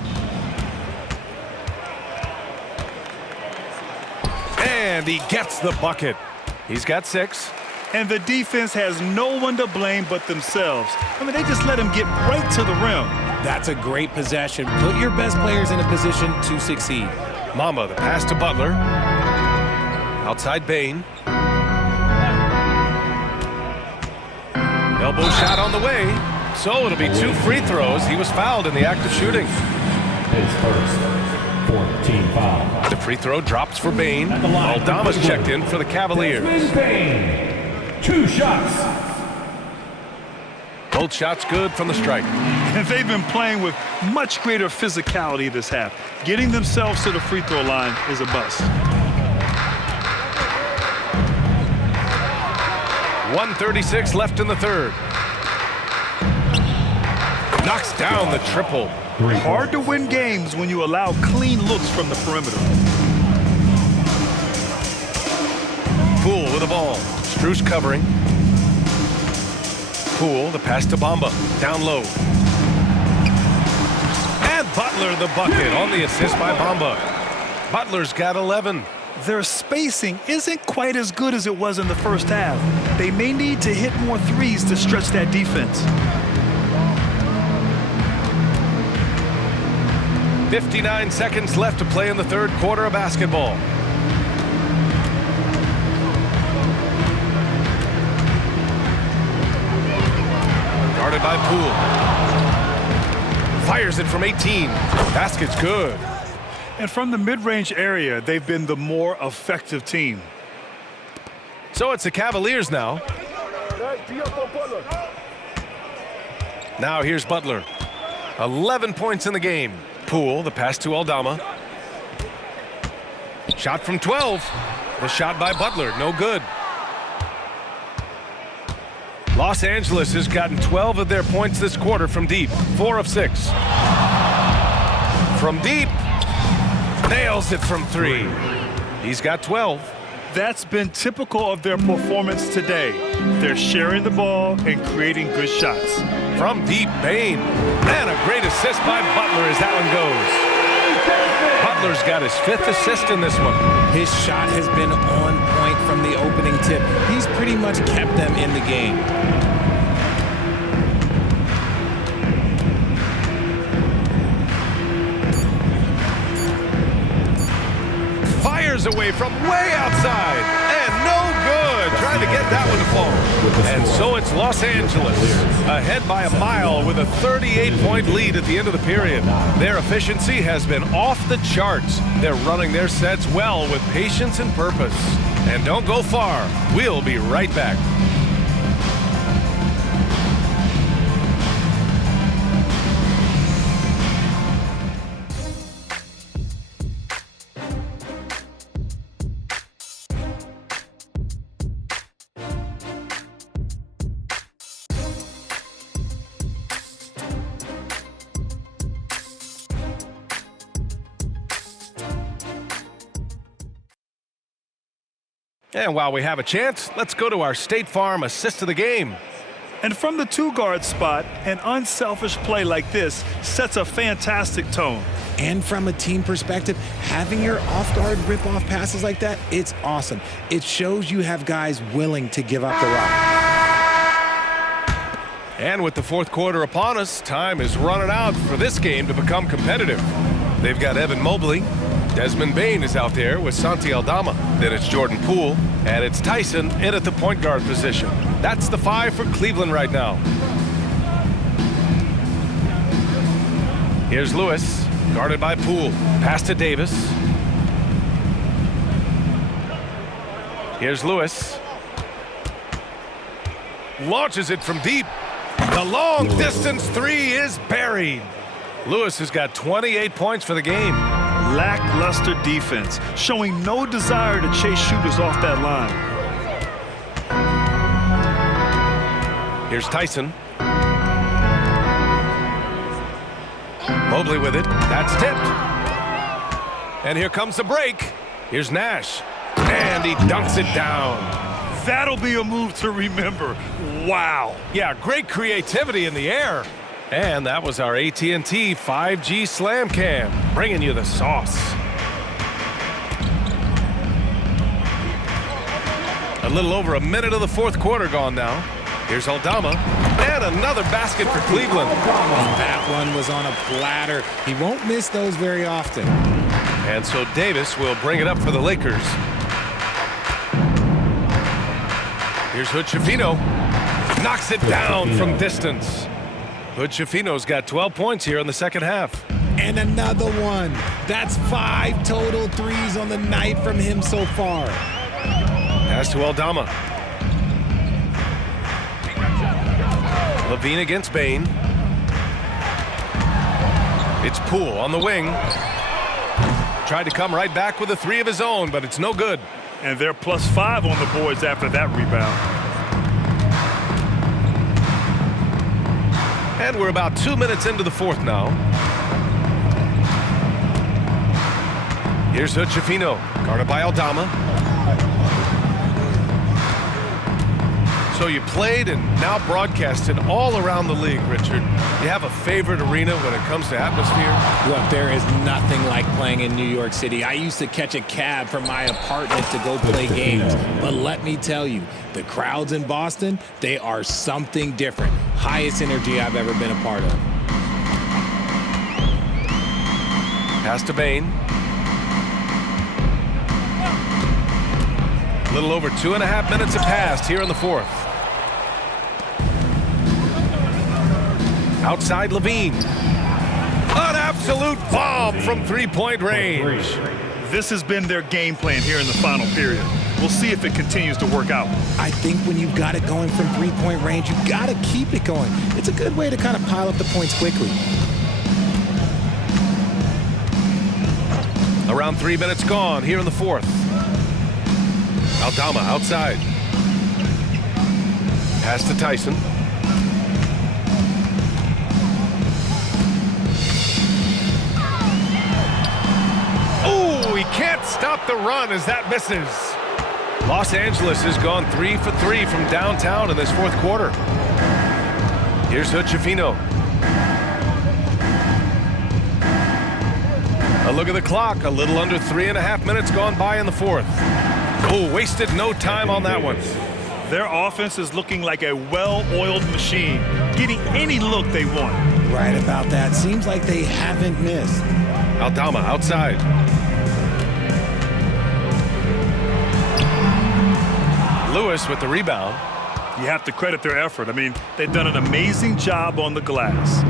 And he gets the bucket. He's got 6. And the defense has no one to blame but themselves. I mean, they just let him get right to the rim. That's a great possession. Put your best players in a position to succeed. Mamba, the pass to Butler. Outside Bane. Elbow shot on the way. So it'll be 2 free throws. He was fouled in the act of shooting. His first 14 foul. The free throw drops for Bane. Aldama's checked in for the Cavaliers. Desmond Bane. 2 shots. Both shots good from the strike. And they've been playing with much greater physicality this half. Getting themselves to the free throw line is a bust. 1:36 left in the third. Knocks down the triple. Hard to win games when you allow clean looks from the perimeter. Poole with the ball. Strus covering. Poole, the pass to Bamba. Down low. And Butler the bucket on the assist by Bamba. Butler's got 11. Their spacing isn't quite as good as it was in the first half. They may need to hit more threes to stretch that defense. 59 seconds left to play in the third quarter of basketball. Guarded by Poole. Fires it from 18. Basket's good. And from the mid-range area, they've been the more effective team. So it's the Cavaliers now. Now here's Butler. 11 points in the game. Poole, the pass to Aldama. Shot from 12. The shot by Butler, no good. Los Angeles has gotten 12 of their points this quarter from deep. 4 of 6. From deep. Nails it from 3. He's got 12. That's been typical of their performance today. They're sharing the ball and creating good shots. From deep, Bane. And a great assist by Butler as that one goes. Butler's got his 5th assist in this one. His shot has been on point from the opening tip. He's pretty much kept them in the game. Fires away from way outside. And no good. Trying to get that one to fall. And so it's Los Angeles ahead by a mile with a 38-point lead at the end of the period. Their efficiency has been off the charts. They're running their sets well with patience and purpose. And don't go far. We'll be right back. And while we have a chance, let's go to our State Farm assist of the game. And from the two-guard spot, an unselfish play like this sets a fantastic tone. And from a team perspective, having your off-guard rip-off passes like that, it's awesome. It shows you have guys willing to give up the rock. And with the fourth quarter upon us, time is running out for this game to become competitive. They've got Evan Mobley. Desmond Bane is out there with Santi Aldama. Then it's Jordan Poole, and it's Tyson in at the point guard position. That's the 5 for Cleveland right now. Here's Lewis, guarded by Poole. Pass to Davis. Here's Lewis. Launches it from deep. The long distance 3 is buried. Lewis has got 28 points for the game. Lackluster defense, showing no desire to chase shooters off that line. Here's Tyson. Mobley with it. That's tipped. And here comes the break. Here's Nash. And he dunks it down. That'll be a move to remember. Wow. Yeah, great creativity in the air. And that was our AT&T 5G Slam Cam, bringing you the sauce. A little over a minute of the fourth quarter gone now. Here's Aldama, and another basket for Cleveland. And that one was on a platter. He won't miss those very often. And so Davis will bring it up for the Lakers. Here's Hood-Schifino. Knocks it down from distance. Hood-Schifino's got 12 points here in the second half. And another one. That's 5 total threes on the night from him so far. Pass to Aldama. Levine against Bane. It's Poole on the wing. Tried to come right back with a 3 of his own, but it's no good. And they're +5 on the boards after that rebound. And we're about 2 minutes into the fourth now. Here's Hood-Schifino, guarded by Aldama. So you played and now broadcasted all around the league, Richard. You have a favorite arena when it comes to atmosphere? Look, there is nothing like playing in New York City. I used to catch a cab from my apartment to go play games. But let me tell you, the crowds in Boston, they are something different. Highest energy I've ever been a part of. Pass to Bane. A little over 2.5 minutes have passed here in the fourth. Outside Levine. An absolute bomb from three-point range. This has been their game plan here in the final period. We'll see if it continues to work out. I think when you've got it going from three-point range, you've got to keep it going. It's a good way to kind of pile up the points quickly. Around 3 minutes gone here in the fourth. Aldama outside. Pass to Tyson. Oh, he can't stop the run as that misses. Los Angeles has gone 3 for 3 from downtown in this fourth quarter. Here's Hood-Schifino. A look at the clock. A little under 3.5 minutes gone by in the fourth. Oh, wasted no time on that one. Their offense is looking like a well-oiled machine, getting any look they want. Right about that. Seems like they haven't missed. Aldama outside. Lewis with the rebound. You have to credit their effort. I mean, they've done an amazing job on the glass.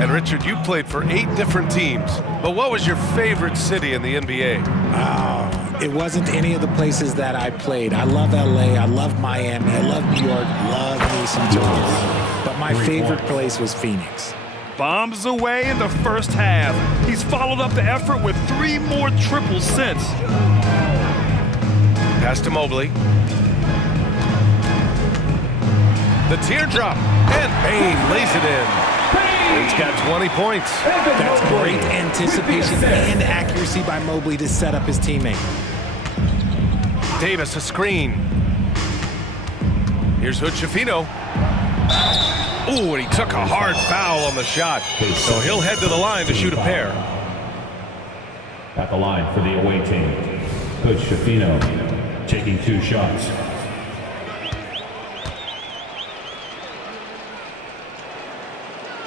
And Richard, you played for 8 different teams, but what was your favorite city in the NBA? Oh, it wasn't any of the places that I played. I love LA, I love Miami, I love New York, love me some Toronto. But my favorite place was Phoenix. Bombs away in the first half. He's followed up the effort with 3 more triples since. Pass to Mobley. The teardrop, and Bane lays it in. He's got 20 points. That's great anticipation and accuracy by Mobley to set up his teammate. Davis, a screen. Here's Hood-Schifino. Ooh, and he took a hard foul on the shot. So he'll head to the line to shoot a pair. At the line for the away team, Hood-Schifino taking 2 shots.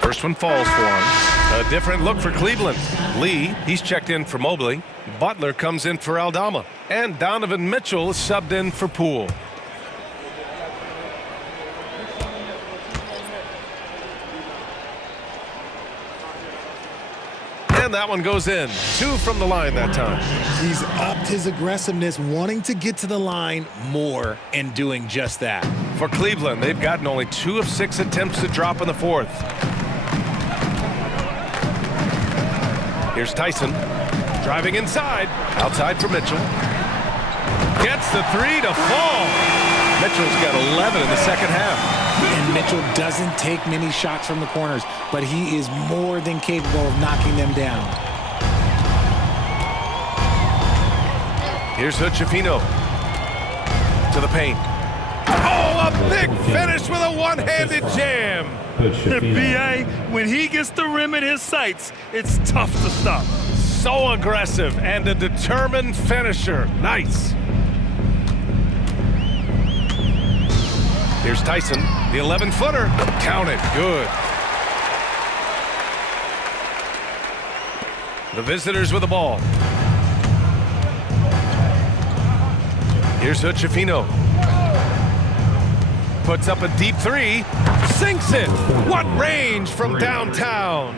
First one falls for him. A different look for Cleveland. Lee, he's checked in for Mobley. Butler comes in for Aldama. And Donovan Mitchell is subbed in for Poole. And that one goes in. 2 from the line that time. He's upped his aggressiveness, wanting to get to the line more and doing just that. For Cleveland, they've gotten only 2 of 6 attempts to drop in the 4th. Here's Tyson, driving inside, outside for Mitchell. Gets the 3 to fall. Mitchell's got 11 in the second half. And Mitchell doesn't take many shots from the corners, but he is more than capable of knocking them down. Here's Hood-Schifino to the paint. Oh, a big finish with a one-handed jam. B.A., when he gets the rim in his sights, it's tough to stop. So aggressive and a determined finisher. Nice. Here's Tyson, the 11-footer. Count it, good. The visitors with the ball. Here's Hood-Schifino. Puts up a deep 3, sinks it. What range from downtown.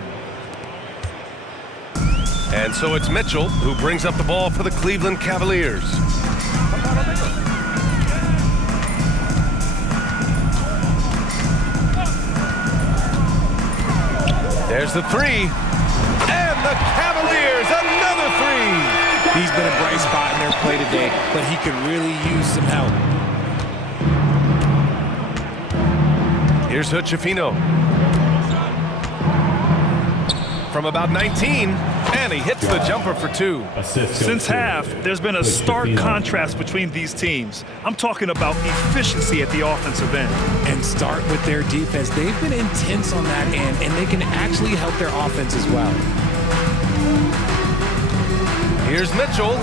And so it's Mitchell who brings up the ball for the Cleveland Cavaliers. There's the 3, and the Cavaliers, another 3. He's been a bright spot in their play today, but he could really use some help. Here's Hood-Schifino. From about 19, and he hits the jumper for 2. Since half, there's been a stark contrast between these teams. I'm talking about efficiency at the offensive end. And start with their defense. They've been intense on that end, and they can actually help their offense as well. Here's Mitchell,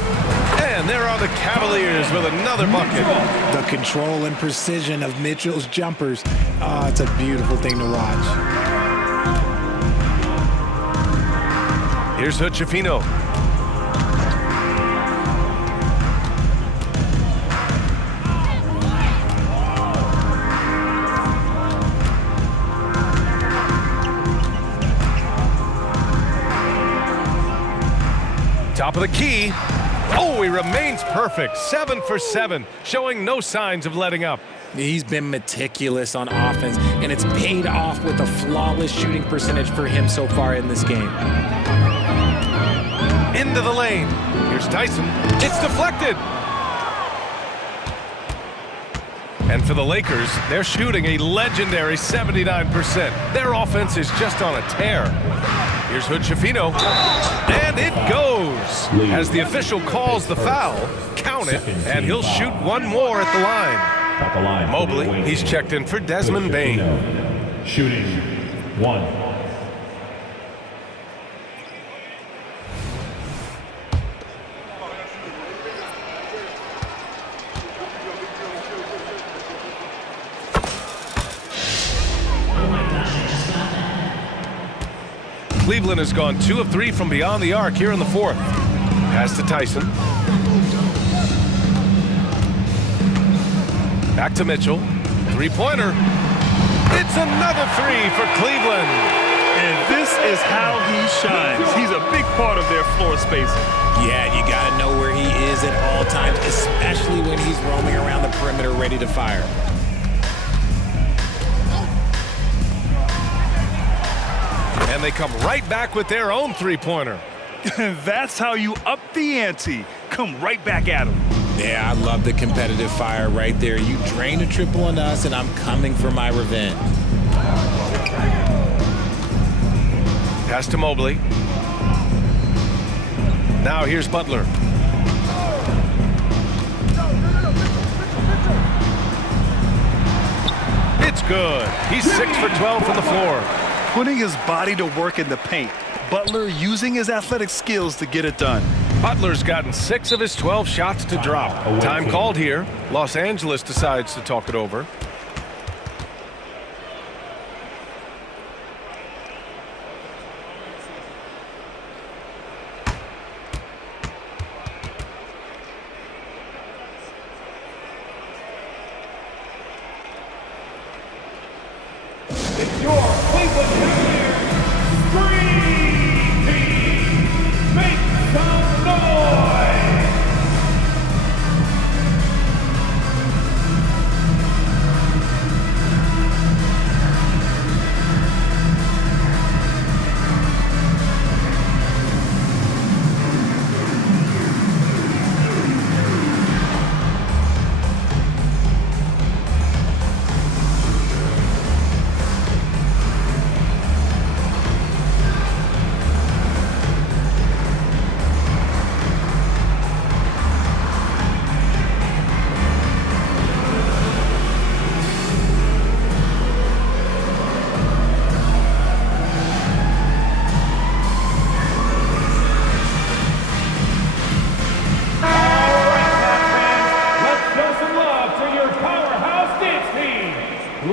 and there are the Cavaliers with another bucket. The control and precision of Mitchell's jumpers. Oh, it's a beautiful thing to watch. Here's Hood-Schifino. Top of the key. Oh, he remains perfect. 7 for 7, showing no signs of letting up. He's been meticulous on offense, and it's paid off with a flawless shooting percentage for him so far in this game. Into the lane. Here's Tyson. It's deflected. And for the Lakers, they're shooting a legendary 79%. Their offense is just on a tear. Here's Hood-Schifino. And it goes. As the official calls the foul, count it, and he'll shoot one more at the line. Mobley, he's checked in for Desmond Bane. Shooting 1. Cleveland has gone 2 of 3 from beyond the arc here in the 4th. Pass to Tyson. Back to Mitchell. 3-pointer. It's another 3 for Cleveland. And this is how he shines. He's a big part of their floor spacing. Yeah, you got to know where he is at all times, especially when he's roaming around the perimeter ready to fire. And they come right back with their own 3-pointer. That's how you up the ante. Come right back at him. Yeah, I love the competitive fire right there. You drain a triple on us, and I'm coming for my revenge. Pass to Mobley. Now here's Butler. It's good. He's 6 for 12 from the floor. Putting his body to work in the paint. Butler using his athletic skills to get it done. Butler's gotten 6 of his 12 shots to drop. Time called here. Los Angeles decides to talk it over. It's your Cleveland Cavaliers Dream Team. Make some noise.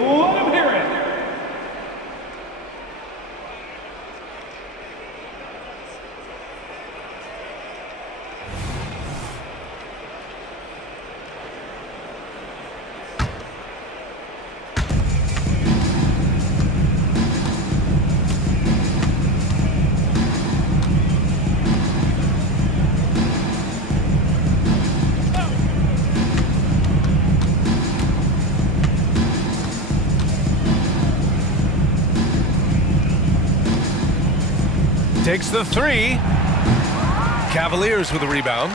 Let him hear it. Takes the three. Cavaliers with a rebound.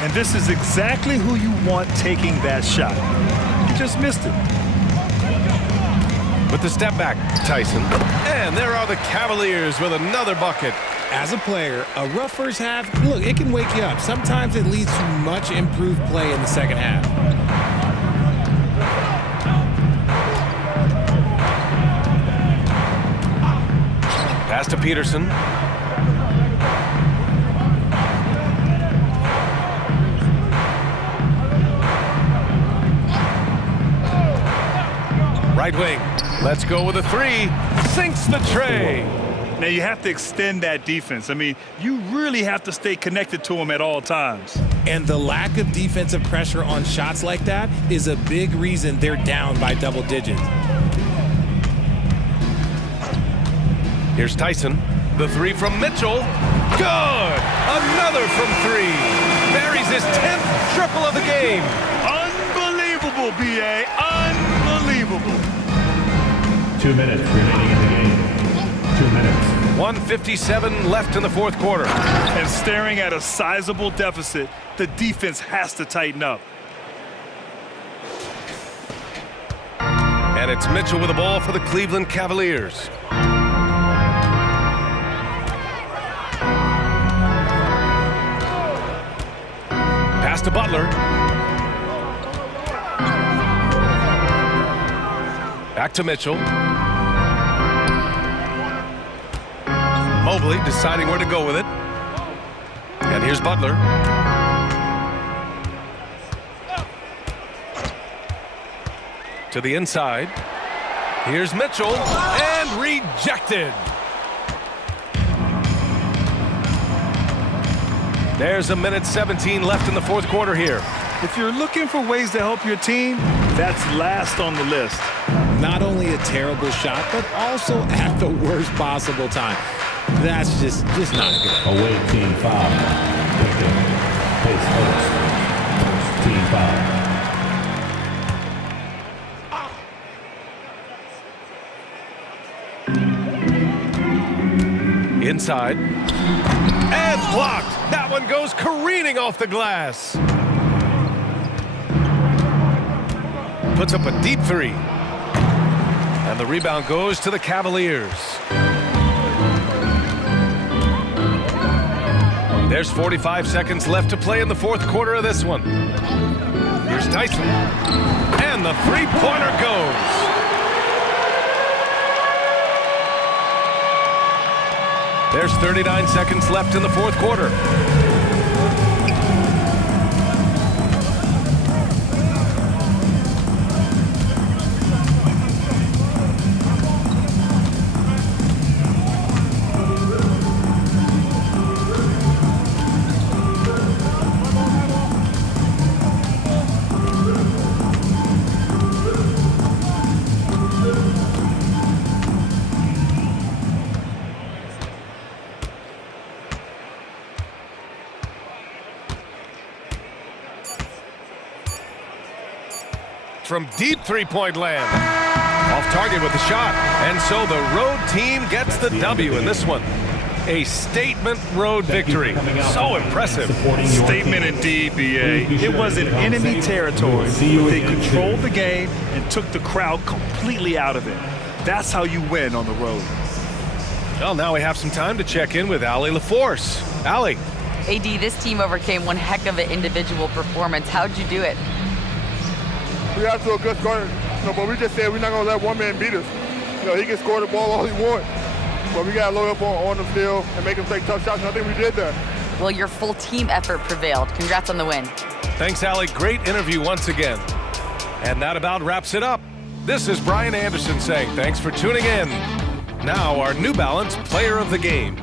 And this is exactly who you want taking that shot. He just missed it. With the step back, Tyson. And there are the Cavaliers with another bucket. As a player, a rough first half, look, it can wake you up. Sometimes it leads to much improved play in the second half. Pass to Peterson. Right wing. Let's go with a three. Sinks the tray. Now you have to extend that defense. I mean, you really have to stay connected to him at all times. And the lack of defensive pressure on shots like that is a big reason they're down by double digits. Here's Tyson. The three from Mitchell. Good! Another from three. Buries his 10th triple of the game. Unbelievable, B.A. Unbelievable. 2 minutes remaining in the game. 2 minutes. 1:57 left in the fourth quarter. And staring at a sizable deficit, the defense has to tighten up. And it's Mitchell with the ball for the Cleveland Cavaliers. Pass to Butler. Back to Mitchell. Mobley deciding where to go with it. And here's Butler. To the inside. Here's Mitchell. And rejected. There's a minute 17 left in the fourth quarter here. If you're looking for ways to help your team, that's last on the list. Not only a terrible shot, but also at the worst possible time. That's just not good. Away team foul. Victor. Pace first. Team foul. Inside. And blocked. That one goes careening off the glass. Puts up a deep three. And the rebound goes to the Cavaliers. There's 45 seconds left to play in the fourth quarter of this one. Here's Dyson. And the three-pointer goes. There's 39 seconds left in the fourth quarter. From deep three-point land. Off target with the shot. And so the road team gets the W in this one. A statement road victory. So impressive. Statement indeed, BA. It was in enemy territory, but they controlled the game and took the crowd completely out of it. That's how you win on the road. Well, now we have some time to check in with Allie LaForce. Allie. AD, this team overcame one heck of an individual performance. How'd you do it? We got to a good scoring, but we just said we're not going to let one man beat us. He can score the ball all he wants, but we got to load up on the field and make him take tough shots, and I think we did that. Well, your full team effort prevailed. Congrats on the win. Thanks, Allie. Great interview once again. And that about wraps it up. This is Brian Anderson saying thanks for tuning in. Now, our New Balance Player of the Game.